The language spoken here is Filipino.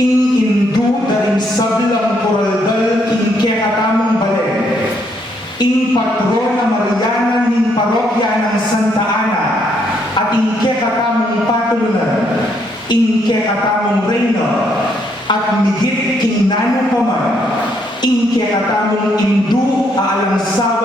ing indu daring sablang koraldal ing kekatamang balen, ing patrona Mariana ning parokya ng Santa Ana, at ing kekatamang patulunan, ing kekatamang reyna, at migit king nano paman, ing kekatamang indu alang sa